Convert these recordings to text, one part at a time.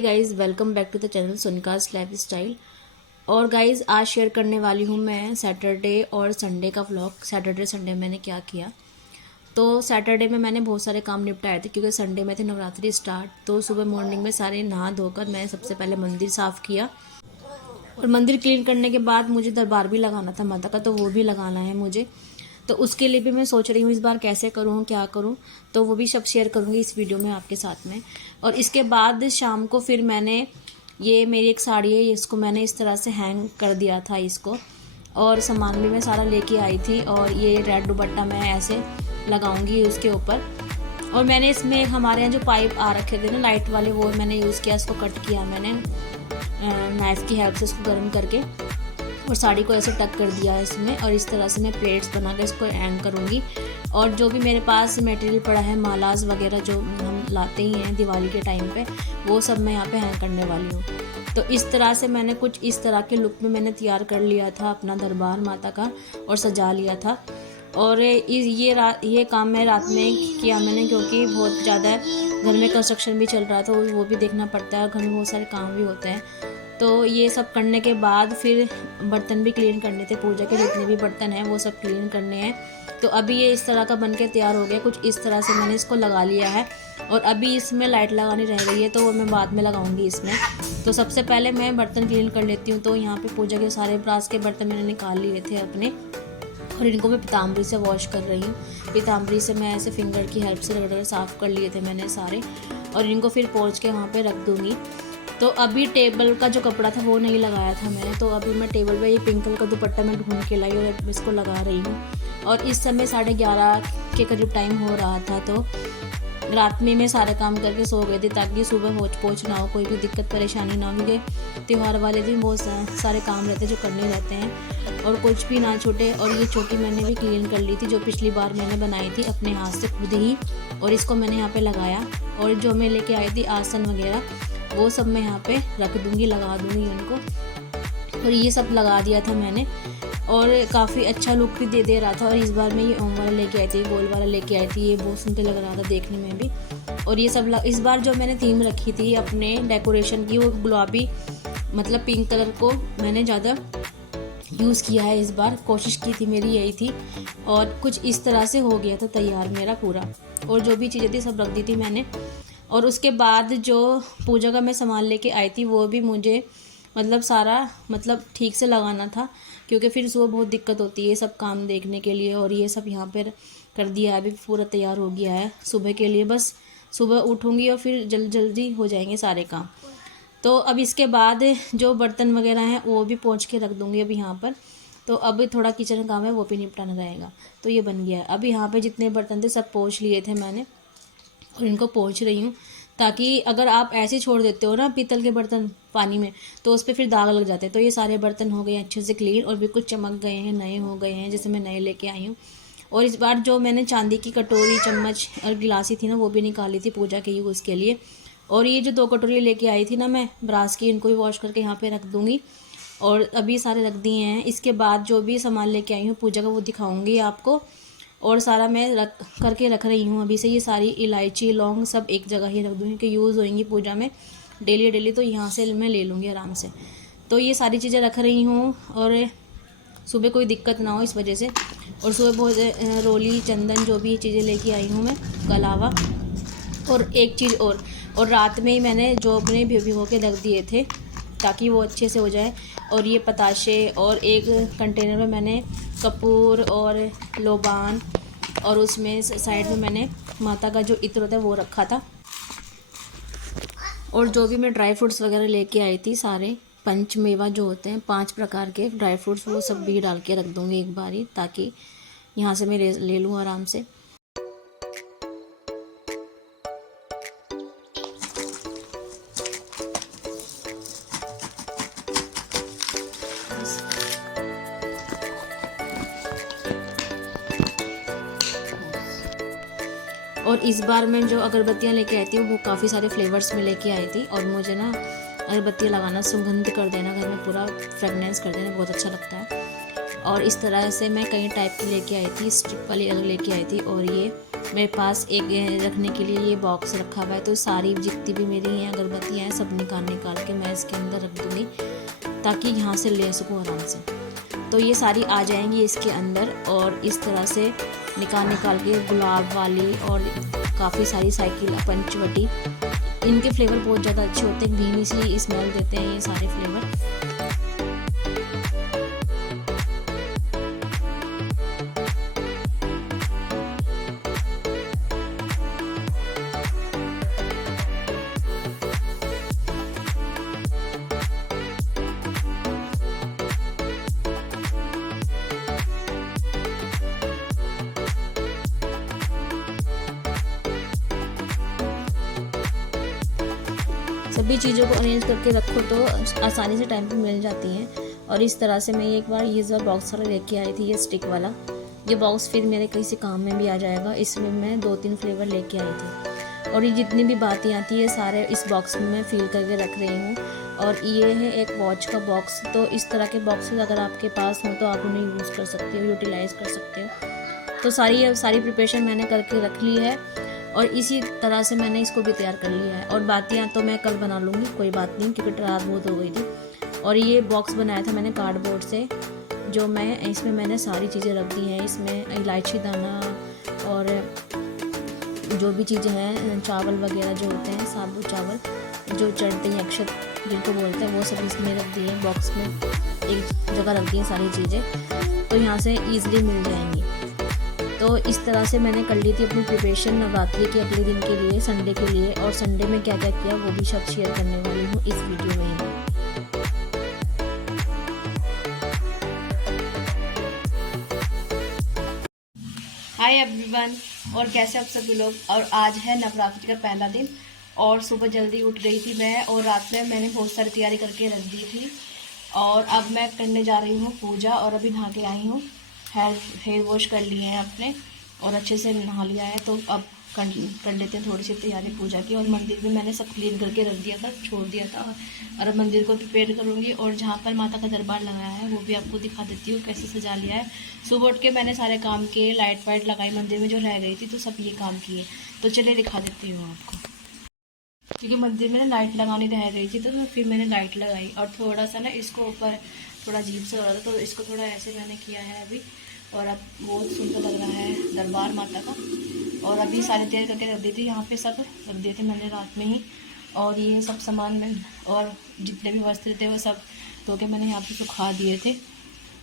Hi guys, welcome back to the channel Sonika's lifestyle. और guys आज share करने वाली हूँ मैं सैटरडे और संडे का व्लॉग। सैटरडे संडे मैंने क्या किया। तो सैटरडे में मैंने बहुत सारे काम निपटाए थे क्योंकि संडे में थे नवरात्रि स्टार्ट। तो सुबह मॉर्निंग में सारे नहा धोकर मैंने सबसे पहले मंदिर साफ़ किया और मंदिर क्लीन करने के बाद मुझे दरबार भी लगाना था माता का, तो वो भी लगाना है मुझे। तो उसके लिए भी मैं सोच रही हूँ इस बार कैसे करूँ, क्या करूँ, तो वो भी सब शेयर करूँगी इस वीडियो में आपके साथ में। और इसके बाद शाम को फिर मैंने ये मेरी एक साड़ी है, इसको मैंने इस तरह से हैंग कर दिया था इसको, और सामान भी मैं सारा लेके आई थी। और ये रेड दुपट्टा मैं ऐसे लगाऊंगी उसके ऊपर। और मैंने इसमें हमारे यहाँ जो पाइप आ रखे थे ना लाइट वाले, वो मैंने यूज़ किया, इसको कट किया मैंने नाइफ़ की हेल्प से इसको गर्म करके, और साड़ी को ऐसे टक कर दिया है इसमें। और इस तरह से मैं प्लेट्स बना कर इसको हैंग करूँगी। और जो भी मेरे पास मटेरियल पड़ा है, मालाज वगैरह जो हम लाते ही हैं दिवाली के टाइम पे, वो सब मैं यहाँ पे हैंग करने वाली हूँ। तो इस तरह से मैंने कुछ इस तरह के लुक में मैंने तैयार कर लिया था अपना दरबार माता का और सजा लिया था। और ये काम मैं रात में किया मैंने, क्योंकि बहुत ज़्यादा घर में कंस्ट्रक्शन भी चल रहा था, वो भी देखना पड़ता है और घर में बहुत सारे काम भी होते हैं। तो ये सब करने के बाद फिर बर्तन भी क्लीन करने थे, पूजा के जितने भी बर्तन हैं वो सब क्लीन करने हैं। तो अभी ये इस तरह का बन के तैयार हो गया, कुछ इस तरह से मैंने इसको लगा लिया है। और अभी इसमें लाइट लगानी रह गई है, तो वो मैं बाद में लगाऊंगी इसमें। तो सबसे पहले मैं बर्तन क्लीन कर लेती हूँ। तो यहाँ पे पूजा के सारे ब्रास के बर्तन मैंने निकाल लिए थे अपने, और इनको मैं पीताम्बरी से वॉश कर रही हूँ। पीताम्बरी से मैं ऐसे फिंगर की हेल्प से रगड़ साफ़ कर लिए थे मैंने सारे, और इनको फिर पोंछ के वहाँ पे रख दूँगी। तो अभी टेबल का जो कपड़ा था वो नहीं लगाया था मैंने, तो अभी मैं टेबल पे ये पिंक कलर का दुपट्टा मैं ढूंढ के लाई और इसको लगा रही हूँ। और इस समय 11:30 के करीब टाइम हो रहा था। तो रात में मैं सारे काम करके सो गई थी ताकि सुबह होच पोच ना हो, कोई भी दिक्कत परेशानी ना हो, क्योंकि त्यौहार वाले दिन बहुत सारे काम रहते हैं जो करने रहते हैं और कुछ भी ना छूटे। और ये चौकी मैंने भी क्लीन कर ली थी, जो पिछली बार मैंने बनाई थी अपने हाथ से खुद ही, और इसको मैंने यहाँ पे लगाया। और जो मैं लेके आई थी आसन वगैरह, वो सब मैं यहाँ पे रख दूँगी, लगा दूँगी उनको। और ये सब लगा दिया था मैंने, और काफ़ी अच्छा लुक भी दे रहा था। और इस बार मैं ये ओम वाला लेके आई थी, गोल वाला लेके आई थी, ये बहुत सुंदर लग रहा था देखने में भी। और ये सब इस बार जो मैंने थीम रखी थी अपने डेकोरेशन की, वो गुलाबी मतलब पिंक कलर को मैंने ज़्यादा यूज़ किया है इस बार, कोशिश की थी मेरी यही थी। और कुछ इस तरह से हो गया था तैयार मेरा पूरा। और जो भी चीज़ें थी सब रख दी थी मैंने। और उसके बाद जो पूजा का मैं सामान लेके आई थी, वो भी मुझे मतलब सारा मतलब ठीक से लगाना था, क्योंकि फिर सुबह बहुत दिक्कत होती है सब काम देखने के लिए। और ये सब यहाँ पर कर दिया है, अभी पूरा तैयार हो गया है सुबह के लिए। बस सुबह उठूँगी और फिर जल्दी हो जाएंगे सारे काम। तो अब इसके बाद जो बर्तन वगैरह हैं वो भी पोंछ के रख दूँगी अभी यहाँ पर। तो अब थोड़ा किचन काम है वो भी निपटाना रहेगा। तो ये बन गया है। अभी यहाँ पे जितने बर्तन थे सब पोंछ लिए थे मैंने, और इनको पोंछ रही हूँ, ताकि अगर आप ऐसे छोड़ देते हो ना पीतल के बर्तन पानी में, तो उस पर फिर दाग लग जाते हैं। तो ये सारे बर्तन हो गए अच्छे से क्लीन और बिल्कुल चमक गए हैं, नए हो गए हैं, जैसे मैं नए लेके आई हूँ। और इस बार जो मैंने चांदी की कटोरी, चम्मच और गिलासी थी ना, वो भी निकाली थी पूजा के यूज़ के लिए। और ये जो 2 कटोरी लेके आई थी ना मैं ब्रास की, इनको भी वॉश करके यहाँ पे रख दूँगी। और अभी सारे रख दिए हैं। इसके बाद जो भी सामान लेके आई हूँ पूजा का, वो दिखाऊँगी आपको। और सारा मैं रख रही हूँ अभी से। ये सारी इलायची, लौंग सब एक जगह ही रख दूँगी कि यूज़ होंगी पूजा में डेली, तो यहाँ से मैं ले लूँगी आराम से। तो ये सारी चीज़ें रख रही हूँ, और सुबह कोई दिक्कत ना हो इस वजह से। और सुबह बहुत रोली, चंदन, जो भी चीज़ें लेके आई हूँ मैं उसके अलावा। और एक चीज़ और रात में ही मैंने जो अपने भिगो के रख दिए थे ताकि वो अच्छे से हो जाए। और ये पताशे, और एक कंटेनर में मैंने कपूर और लोबान, और उसमें साइड में मैंने माता का जो इत्र होता है वो रखा था। और जो भी मैं ड्राई फ्रूट्स वगैरह लेके आई थी, सारे पंचमेवा जो होते हैं 5 प्रकार के ड्राई फ्रूट्स, वो सब भी डाल के रख दूँगी एक बार ही, ताकि यहाँ से मैं ले लूँ आराम से। और इस बार मैं जो अगरबत्तियाँ लेके आई थी वो काफ़ी सारे फ्लेवर्स में लेके आई थी। और मुझे ना अगरबत्तियाँ लगाना, सुगंध कर देना घर में, पूरा फ्रेगनेंस कर देना बहुत अच्छा लगता है। और इस तरह से मैं कई टाइप की लेके आई थी, स्टिक वाली अलग लेके आई थी, और ये मेरे पास एक रखने के लिए ये बॉक्स रखा हुआ है। तो सारी जितनी भी मेरी हैं अगरबत्तियाँ हैं सब निकाल के मैं इसके अंदर रख दूँगी ताकि यहाँ से ले सकूँ आराम से। तो ये सारी आ जाएंगी इसके अंदर और इस तरह से निकाल के गुलाब वाली और काफ़ी सारी साइकिल पंचवटी, इनके फ्लेवर बहुत ज़्यादा अच्छे होते हैं, धीमी सी स्मेल देते हैं ये सारे फ्लेवर। सभी चीज़ों को अरेंज करके रखो तो आसानी से टाइम पे मिल जाती हैं। और इस तरह से मैं एक बार ये जो बॉक्स वाला लेके आई थी, ये स्टिक वाला, ये बॉक्स फिर मेरे किसी काम में भी आ जाएगा। इसमें मैं 2-3 फ्लेवर लेके आई थी और ये जितनी भी बातें आती है सारे इस बॉक्स में मैं फिल करके रख रही हूँ। और ये है एक वॉच का बॉक्स। तो इस तरह के बॉक्सेस अगर आपके पास हो तो आप उन्हें यूज़ कर सकते हो, यूटिलाइज़ कर सकते हो। तो सारी प्रिपरेशन मैंने करके रख ली है और इसी तरह से मैंने इसको भी तैयार कर लिया है। और बातियाँ तो मैं कल बना लूँगी, कोई बात नहीं, क्योंकि रात बहुत हो गई थी। और ये बॉक्स बनाया था मैंने कार्डबोर्ड से, जो इसमें मैंने सारी चीज़ें रख दी हैं। इसमें इलायची दाना और जो भी चीज़ें हैं, चावल वगैरह जो होते हैं, साबुत चावल जो चढ़ते हैं, अक्षत जिनको बोलते हैं, वो सब इसमें रख दिए बॉक्स में, एक जगह रख दी हैं सारी चीज़ें, तो यहाँ से ईज़िली मिल जाएंगी। तो इस तरह से मैंने कर ली थी अपनी प्रिपरेशन नवरात्रि के अगले दिन के लिए, संडे के लिए। और संडे में क्या क्या किया वो भी सब शेयर करने वाली हूँ इस वीडियो में ही। हाय एवरीवन, और कैसे आप सभी लोग। और आज है नवरात्रि का पहला दिन और सुबह जल्दी उठ गई थी मैं, और रात में मैंने बहुत सारी तैयारी करके रख दी थी। और अब मैं करने जा रही हूँ पूजा, और अभी नहा के आई हूँ, हेयर वॉश कर लिए हैं अपने और अच्छे से नहा लिया है। तो अब कर लेते हैं थोड़ी सी तैयारी पूजा की। और मंदिर भी मैंने सब क्लीन करके रख दिया था, छोड़ दिया था, और अब मंदिर को प्रिपेयर करूँगी। और जहाँ पर माता का दरबार लगाया है वो भी आपको दिखा देती हूँ कैसे सजा लिया है। सुबह उठ के मैंने सारे काम किए, लाइट वाइट लगाई मंदिर में जो रह गई थी, तो सब ये काम किए। तो चलिए दिखा देती हूँ आपको, क्योंकि मंदिर में ना लाइट लगानी रह गई थी, तो फिर मैंने लाइट लगाई। और थोड़ा सा ना इसको ऊपर थोड़ा अजीब से हो रहा था, तो इसको थोड़ा ऐसे मैंने किया है अभी। और अब बहुत सुंदर लग रहा है दरबार माता का। और अभी सारी तैयारी करके रख दी थी, यहाँ पे सब रख दिए थे मैंने रात में ही। और ये सब सामान में और जितने भी वस्त्र थे वो सब धो के मैंने यहाँ पे सुखा दिए थे।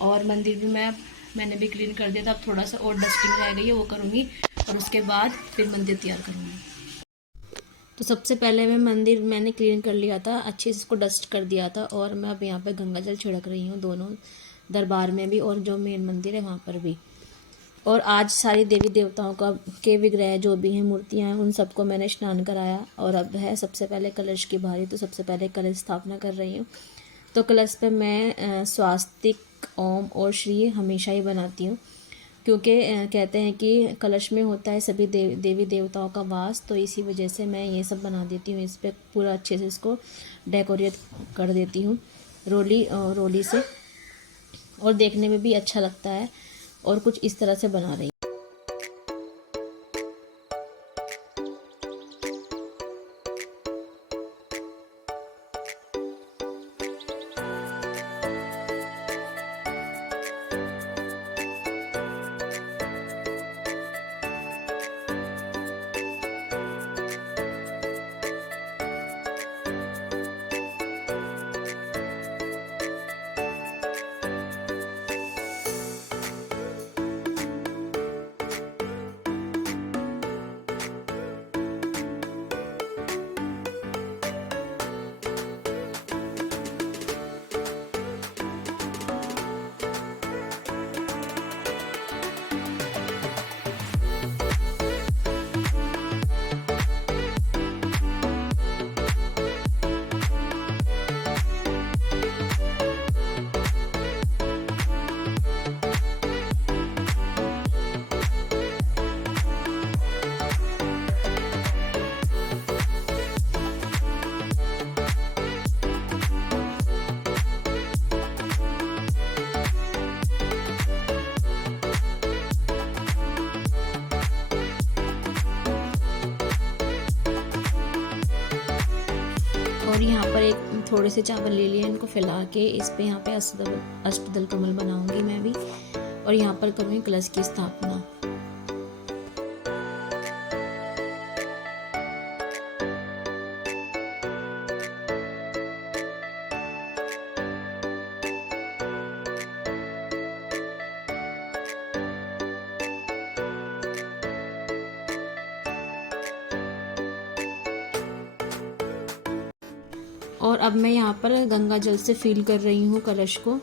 और मंदिर भी मैंने भी क्लीन कर दिया था। अब थोड़ा सा और डस्टिंग रह गई है, वो करूँगी, और उसके बाद फिर मंदिर तैयार करूँगी। तो सबसे पहले मैंने क्लीन कर लिया था, अच्छे से इसको डस्ट कर दिया था। और मैं अब यहाँ पे गंगा जल छिड़क रही हूँ, दोनों दरबार में भी और जो मेन मंदिर है वहाँ पर भी। और आज सारी देवी देवताओं के विग्रह जो भी हैं, मूर्तियाँ हैं, उन सबको मैंने स्नान कराया। और अब है सबसे पहले कलश की बारी, तो सबसे पहले कलश स्थापना कर रही हूँ। तो कलश पे मैं स्वास्तिक, ओम और श्री हमेशा ही बनाती हूँ, क्योंकि कहते हैं कि कलश में होता है सभी देवी देवताओं का वास। तो इसी वजह से मैं ये सब बना देती हूँ, इस पर पूरा अच्छे से इसको डेकोरेट कर देती हूँ रोली से, और देखने में भी अच्छा लगता है। और कुछ इस तरह से बना रही हूँ। और यहाँ पर एक थोड़े से चावल ले लिए, इनको फैला के इस पे यहाँ पे अष्टदल कमल बनाऊंगी मैं भी, और यहाँ पर करूँगी कलश की स्थापना। और अब मैं यहाँ पर गंगा जल से फिल कर रही हूँ कलश को,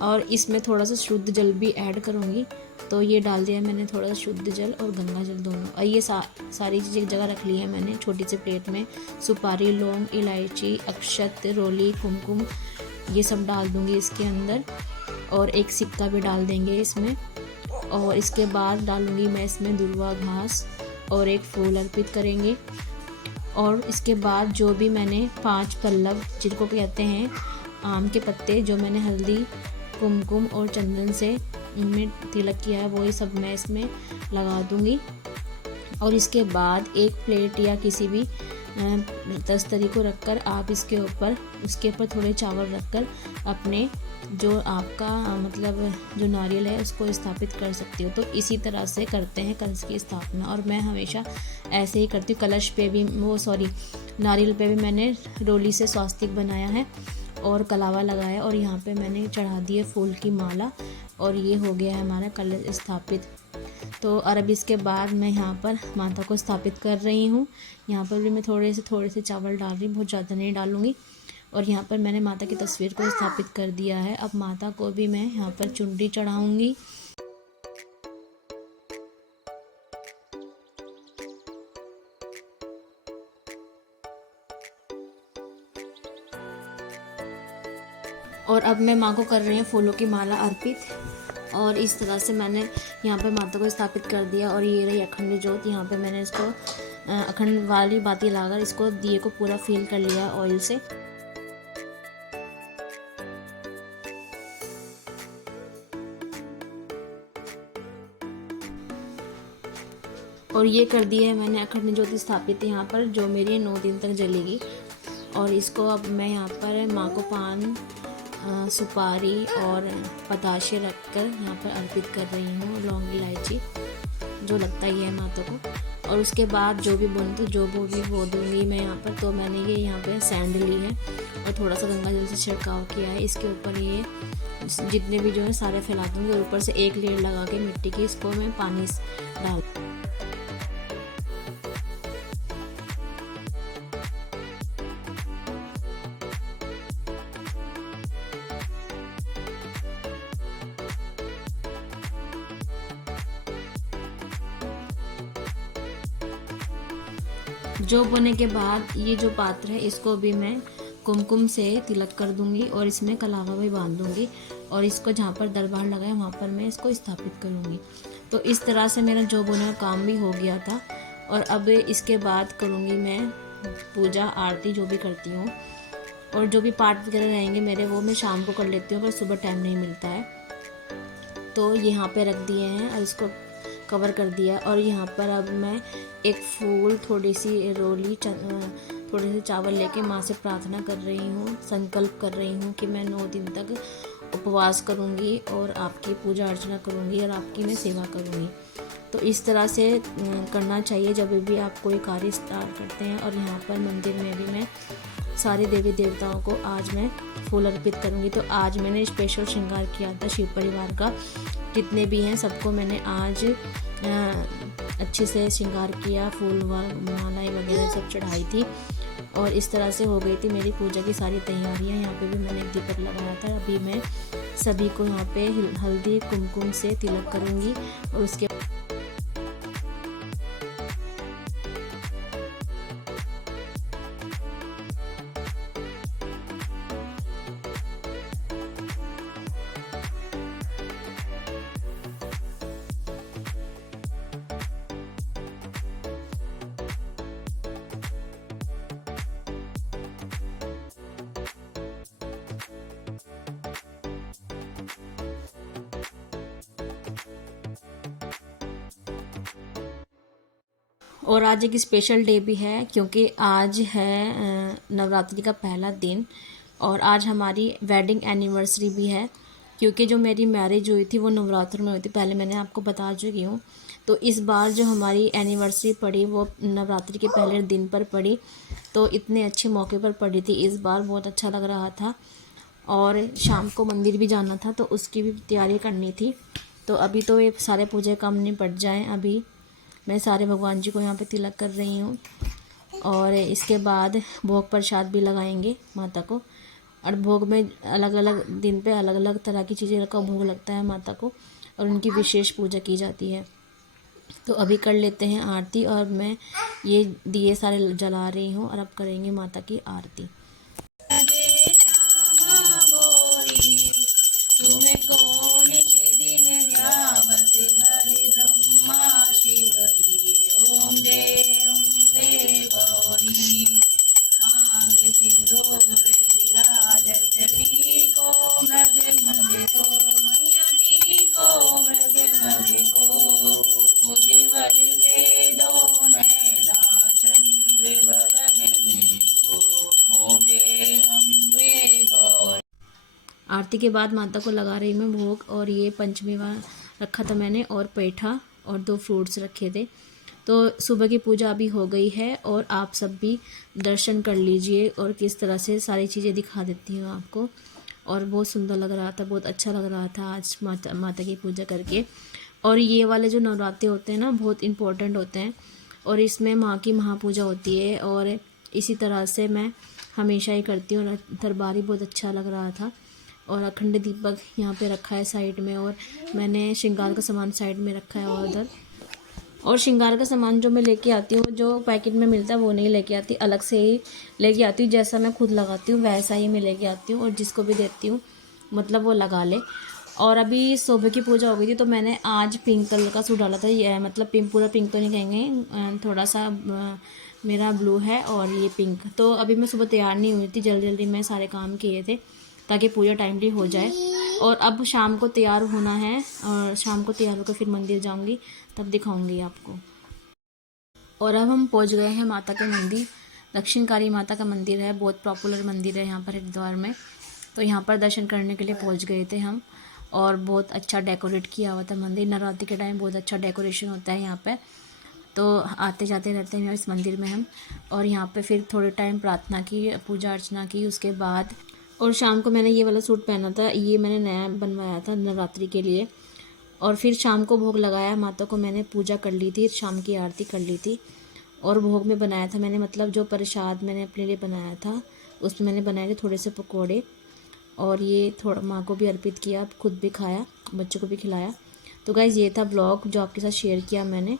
और इसमें थोड़ा सा शुद्ध जल भी ऐड करूँगी। तो ये डाल दिया मैंने थोड़ा सा शुद्ध जल और गंगा जल दोनों, और ये सारी चीज़ें एक जगह रख ली है मैंने छोटी सी प्लेट में। सुपारी, लौंग, इलायची, अक्षत, रोली, कुमकुम, ये सब डाल दूँगी इसके अंदर, और एक सिक्का भी डाल देंगे इसमें। और इसके बाद डालूँगी मैं इसमें दुर्वा घास और एक फूल अर्पित करेंगे। और इसके बाद जो भी मैंने 5 पल्लव जिनको कहते हैं आम के पत्ते, जो मैंने हल्दी, कुमकुम और चंदन से इनमें तिलक किया है, वही सब मैं इसमें लगा दूंगी। और इसके बाद एक प्लेट या किसी भी तस्तरी को रखकर आप उसके ऊपर थोड़े चावल रखकर अपने जो आपका मतलब जो नारियल है उसको स्थापित कर सकते हो। तो इसी तरह से करते हैं कलश की स्थापना, और मैं हमेशा ऐसे ही करती हूँ। कलश पे भी नारियल पे भी मैंने रोली से स्वास्तिक बनाया है और कलावा लगाया, और यहाँ पे मैंने चढ़ा दिए फूल की माला, और ये हो गया है हमारा कलश स्थापित। तो और अब इसके बाद मैं यहाँ पर माता को स्थापित कर रही हूँ। यहाँ पर भी मैं थोड़े से चावल डाल रही हूँ, बहुत ज़्यादा नहीं डालूँगी। और यहाँ पर मैंने माता की तस्वीर को स्थापित कर दिया है। अब माता को भी मैं यहाँ पर चुनरी चढ़ाऊँगी। और अब मैं माँ को कर रही हूँ फूलों की माला अर्पित, और इस तरह से मैंने यहाँ पे माता को स्थापित कर दिया। और ये रही अखंड ज्योत, यहाँ पे मैंने इसको अखंड वाली बाती लगाकर इसको दिए को पूरा फिल कर लिया ऑयल से। और ये कर दिया है मैंने अखंड ज्योति स्थापित यहाँ पर, जो मेरी 9 दिन तक जलेगी। और इसको अब मैं यहाँ पर माँ को पान, सुपारी और पताशे रखकर यहाँ पर अर्पित कर रही हूँ, लौंग, इलायची जो लगता ही है माता को। और उसके बाद जो भी बो दूँगी मैं यहाँ पर। तो मैंने ये यहाँ पे सैंड ली है और थोड़ा सा गंगा जल से छिड़काव किया है। इसके ऊपर ये जितने भी जो है सारे फैला दूँगी, और ऊपर से एक लेयर लगा के मिट्टी की इसको मैं पानी डाल। जो बोने के बाद ये जो पात्र है इसको भी मैं कुमकुम से तिलक कर दूंगी, और इसमें कलावा भी बांध दूंगी, और इसको जहाँ पर दरबार लगाए वहाँ पर मैं इसको स्थापित करूँगी। तो इस तरह से मेरा जो बोने का काम भी हो गया था। और अब इसके बाद करूँगी मैं पूजा आरती जो भी करती हूँ, और जो भी पाठ वगैरह रहेंगे मेरे वो मैं शाम को कर लेती हूँ, पर सुबह टाइम नहीं मिलता है। तो यहाँ पे रख दिए हैं और इसको कवर कर दिया। और यहाँ पर अब मैं एक फूल, थोड़ी सी रोली, थोड़े से चावल लेके माँ से प्रार्थना कर रही हूँ, संकल्प कर रही हूँ कि मैं 9 दिन तक उपवास करूँगी और आपकी पूजा अर्चना करूँगी और आपकी मैं सेवा करूँगी। तो इस तरह से करना चाहिए जब भी आप कोई कार्य स्टार्ट करते हैं। और यहाँ पर मंदिर में भी मैं सारे देवी देवताओं को आज मैं फूल अर्पित करूँगी। तो आज मैंने स्पेशल श्रृंगार किया था शिव परिवार का, जितने भी हैं सबको मैंने आज अच्छे से श्रृंगार किया, फूल मालाएँ वगैरह सब चढ़ाई थी। और इस तरह से हो गई थी मेरी पूजा की सारी तैयारियाँ। यहाँ पे भी मैंने एक दीपक लगाया था। अभी मैं सभी को यहाँ पे हल्दी कुमकुम से तिलक करूँगी, और उसके और आज एक स्पेशल डे भी है क्योंकि आज है नवरात्रि का पहला दिन और आज हमारी वेडिंग एनिवर्सरी भी है। क्योंकि जो मेरी मैरिज हुई थी वो नवरात्र में हुई थी, पहले मैंने आपको बता चुकी हूँ। तो इस बार जो हमारी एनिवर्सरी पड़ी वो नवरात्रि के पहले दिन पर पड़ी, तो इतने अच्छे मौके पर पड़ी थी इस बार, बहुत अच्छा लग रहा था। और शाम को मंदिर भी जाना था तो उसकी भी तैयारी करनी थी। तो अभी तो ये सारे पूजा काम निपट जाएं। अभी मैं सारे भगवान जी को यहाँ पे तिलक कर रही हूँ और इसके बाद भोग प्रसाद भी लगाएंगे माता को। और भोग में अलग अलग दिन पे अलग अलग तरह की चीज़ें का भोग लगता है माता को और उनकी विशेष पूजा की जाती है। तो अभी कर लेते हैं आरती और मैं ये दिए सारे जला रही हूँ और अब करेंगे माता की आरती। आरती के बाद माता को लगा रही मैं भोग और ये पंचमेवा रखा था मैंने और पेठा और 2 फ्रूट्स रखे थे। तो सुबह की पूजा अभी हो गई है और आप सब भी दर्शन कर लीजिए और किस तरह से सारी चीज़ें दिखा देती हूँ आपको। और बहुत सुंदर लग रहा था, बहुत अच्छा लग रहा था आज माता की पूजा करके। और ये वाले जो नवरात्रे होते हैं ना बहुत इम्पोर्टेंट होते हैं और इसमें माँ की महापूजा होती है और इसी तरह से मैं हमेशा ही करती हूँ। दरबार ही बहुत अच्छा लग रहा था और अखंड दीपक यहाँ पे रखा है साइड में और मैंने श्रृंगार का सामान साइड में रखा है और उधर। और श्रृंगार का सामान जो मैं लेके आती हूँ जो पैकेट में मिलता है वो नहीं लेके आती, अलग से ही लेके आती हूँ। जैसा मैं खुद लगाती हूँ वैसा ही मैं लेके आती हूँ और जिसको भी देती हूँ मतलब वो लगा ले। और अभी सुबह की पूजा हो गई थी तो मैंने आज पिंक कलर का सूट डाला था। ये मतलब पिंक, पूरा पिंक तो नहीं कहेंगे, थोड़ा सा मेरा ब्लू है और ये पिंक। तो अभी मैं सुबह तैयार नहीं हुई थी, जल्दी जल्दी मैं सारे काम किए थे ताकि पूजा टाइमली हो जाए। और अब शाम को तैयार होना है और शाम को तैयार होकर फिर मंदिर जाऊंगी, तब दिखाऊंगी आपको। और अब हम पहुंच गए हैं माता के मंदिर। दक्षिणकारी माता का मंदिर है, बहुत पॉपुलर मंदिर है यहाँ पर हरिद्वार में। तो यहाँ पर दर्शन करने के लिए पहुँच गए थे हम और बहुत अच्छा डेकोरेट किया हुआ था मंदिर। नवरात्रि के टाइम बहुत अच्छा डेकोरेशन होता है यहाँ पर, तो आते जाते रहते हैं इस मंदिर में हम। और यहाँ पे फिर थोड़े टाइम प्रार्थना की, पूजा अर्चना की उसके बाद। और शाम को मैंने ये वाला सूट पहना था, ये मैंने नया बनवाया था नवरात्रि के लिए। और फिर शाम को भोग लगाया माता को, मैंने पूजा कर ली थी, शाम की आरती कर ली थी। और भोग में बनाया था मैंने, मतलब जो प्रसाद मैंने अपने लिए बनाया था उसमें मैंने बनाए थे थोड़े से पकोड़े और ये थोड़ा माँ को भी अर्पित किया, खुद भी खाया, बच्चों को भी खिलाया। तो गाइज़ ये था व्लॉग जो आपके साथ शेयर किया मैंने।